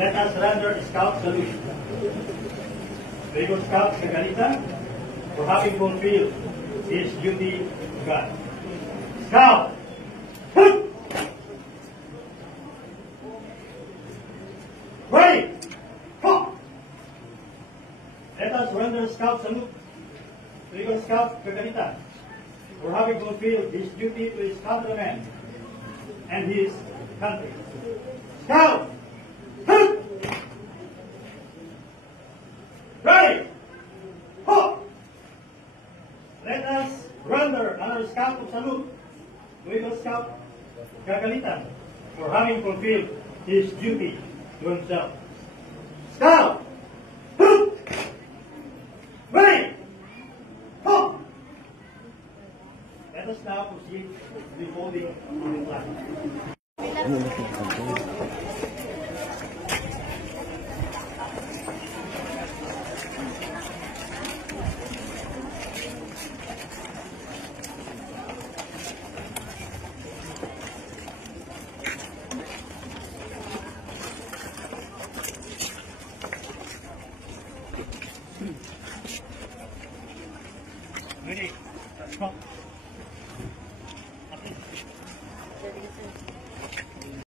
Let us render Scout salute. Brigade Scout Cagalita for having fulfilled his duty to God. Scout! Ready! Ho! Let us render Scout salute. Brigade Scout Cagalita for having fulfilled his duty to his countrymen and his country. Scout! Ready! Ho! Let us render another Scout of salute to Eagle Scout Cagalita for having fulfilled his duty to himself. Scout! Ready! Ho! Let us now proceed with the holding of the flag. Ready? Come.